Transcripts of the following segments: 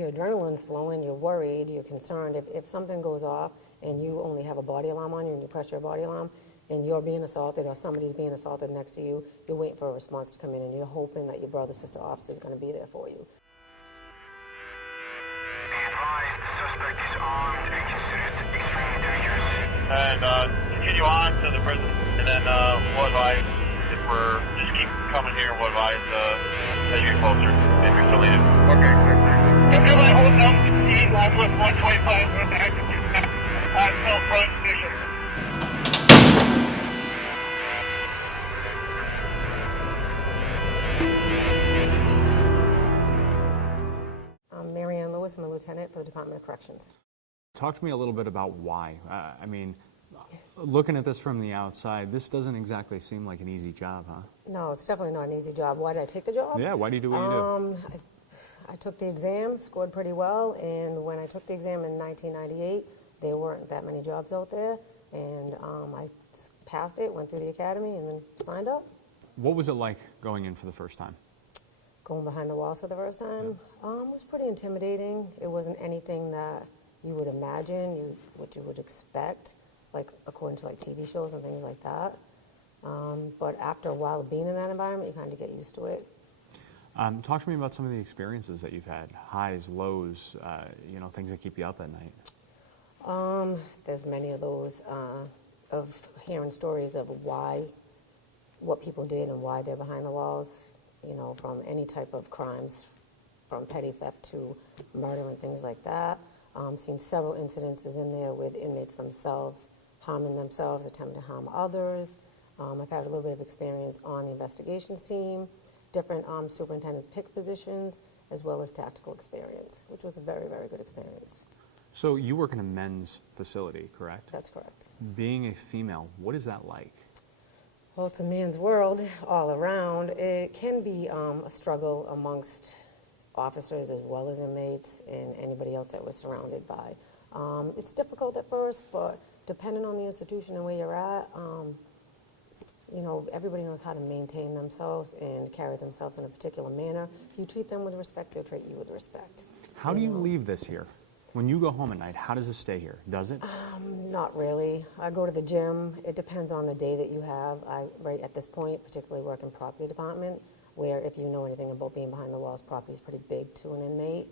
Your adrenaline's flowing, you're worried, you're concerned. If something goes off and you only have a body alarm on you and you press your body alarm and you're being assaulted or somebody's being assaulted next to you, you're waiting for a response to come in and you're hoping that your brother, sister, officer is going to be there for you. Be advised, the suspect is armed and considered extremely dangerous. And continue on to the prison, and then we'll advise if we're just keep coming here. We'll advise as you get closer if you're still needed. Okay, clear. If you're like holding up the speed, I'm with 125 with the active until front position. I'm a lieutenant for the Department of Corrections. Talk to me a little bit about why. I mean, looking at this from the outside, this doesn't exactly seem like an easy job, huh? No, it's definitely not an easy job. Why did I take the job? Yeah, why do you do what you do? I took the exam, scored pretty well, and when I took the exam in 1998, there weren't that many jobs out there, and I passed it, went through the academy, and then signed up. What was it like going in for the first time? Going behind the walls for the first time was pretty intimidating. It wasn't anything that you would imagine, what you would expect, like according to like TV shows and things like that. But after a while of being in that environment, you kind of get used to it. Talk to me about some of the experiences that you've had, highs, lows, things that keep you up at night. There's many of those, of hearing stories of what people did and why they're behind the walls. From any type of crimes, from petty theft to murder and things like that. Seen several incidences in there with inmates themselves harming themselves, attempting to harm others. I've had a little bit of experience on the investigations team, different superintendents pick positions, as well as tactical experience, which was a very, very good experience. So you work in a men's facility, correct? That's correct. Being a female, what is that like? Well, it's a man's world all around. It can be a struggle amongst officers as well as inmates and anybody else that we're surrounded by. It's difficult at first, but depending on the institution and where you're at, everybody knows how to maintain themselves and carry themselves in a particular manner. If you treat them with respect, they'll treat you with respect. How do you leave this here? When you go home at night, how does it stay here? Does it? Not really. I go to the gym. It depends on the day that you have. I, right at this point, particularly work in property department, where if you know anything about being behind the walls, property is pretty big to an inmate.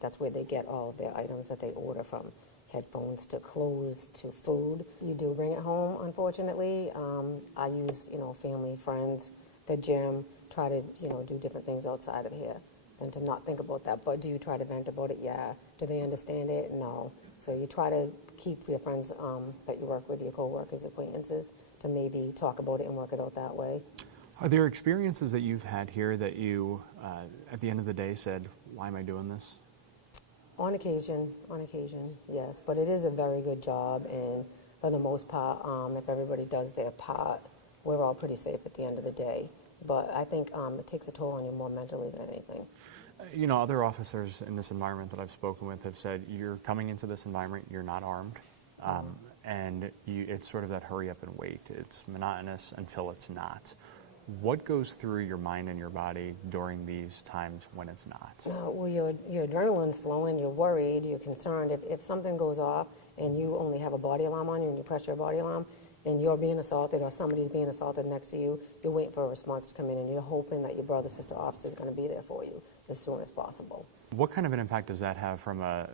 That's where they get all of their items that they order, from headphones to clothes to food. You do bring it home, unfortunately. I use, family, friends, the gym, try to, do different things outside of here. And to not think about that. But do you try to vent about it? Yeah. Do they understand it? No. So you try to keep your friends that you work with, your co-workers, acquaintances, to maybe talk about it and work it out that way. Are there experiences that you've had here that you, at the end of the day, said, why am I doing this? On occasion, yes. But it is a very good job, and for the most part, if everybody does their part, we're all pretty safe at the end of the day. But I think it takes a toll on you more mentally than anything. Other officers in this environment that I've spoken with have said, you're coming into this environment, you're not armed, and it's sort of that hurry up and wait. It's monotonous until it's not. What goes through your mind and your body during these times when it's not? Well, your adrenaline's flowing, you're worried, you're concerned. If something goes off and you only have a body alarm on you and you press your body alarm, and you're being assaulted or somebody's being assaulted next to you, you're waiting for a response to come in and you're hoping that your brother, sister, officer is going to be there for you as soon as possible. What kind of an impact does that have from a,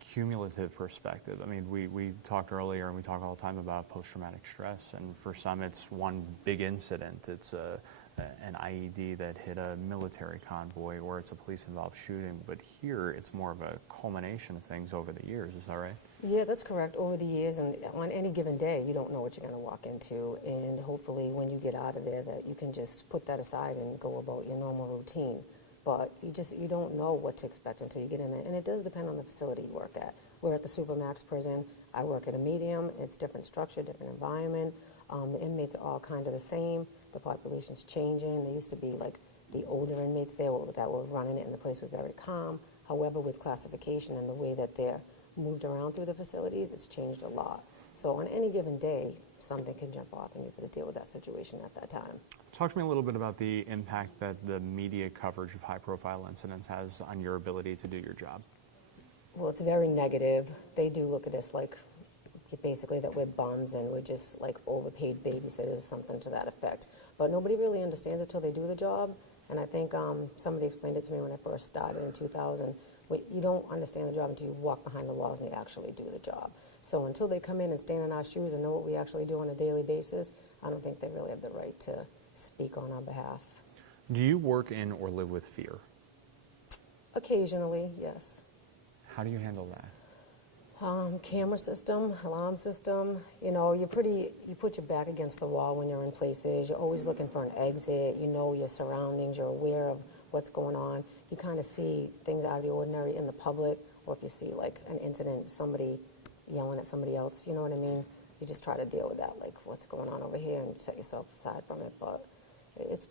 cumulative perspective? I mean, we talked earlier and we talk all the time about post-traumatic stress, and for some it's one big incident. It's an IED that hit a military convoy, or it's a police-involved shooting, but here it's more of a culmination of things over the years. Is that right? Yeah, that's correct. Over the years, and on any given day, you don't know what you're going to walk into, and hopefully when you get out of there that you can just put that aside and go about your normal routine. But you don't know what to expect until you get in there, and it does depend on the facility you work at. We're at the Supermax prison. I work at a medium. It's different structure, different environment. The inmates are all kind of the same. The population's changing. There used to be like the older inmates there that were running it, and the place was very calm. However, with classification and the way that they're moved around through the facilities, it's changed a lot. So on any given day, something can jump off and you've got to deal with that situation at that time. Talk to me a little bit about the impact that the media coverage of high-profile incidents has on your ability to do your job. Well, it's very negative. They do look at us like basically that we're bums and we're just like overpaid babysitters, something to that effect. But nobody really understands it till they do the job. And I think somebody explained it to me when I first started in 2000. You don't understand the job until you walk behind the walls and you actually do the job. So until they come in and stand in our shoes and know what we actually do on a daily basis, I don't think they really have the right to speak on our behalf. Do you work in or live with fear? Occasionally, yes. How do you handle that? Camera system, alarm system, you know, you put your back against the wall when you're in places. You're always looking for an exit. You know your surroundings. You're aware of what's going on. You kind of see things out of the ordinary in the public, or if you see like an incident, somebody yelling at somebody else, you know what I mean? You just try to deal with that, like what's going on over here, and set yourself aside from it. But it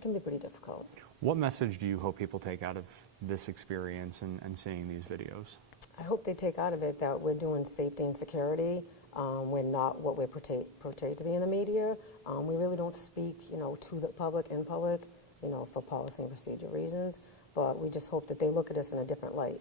can be pretty difficult. What message do you hope people take out of this experience and seeing these videos? I hope they take out of it that we're doing safety and security. We're not what we're portrayed to be in the media. We really don't speak, you know, to the public, in public, you know, for policy and procedure reasons. But we just hope that they look at us in a different light.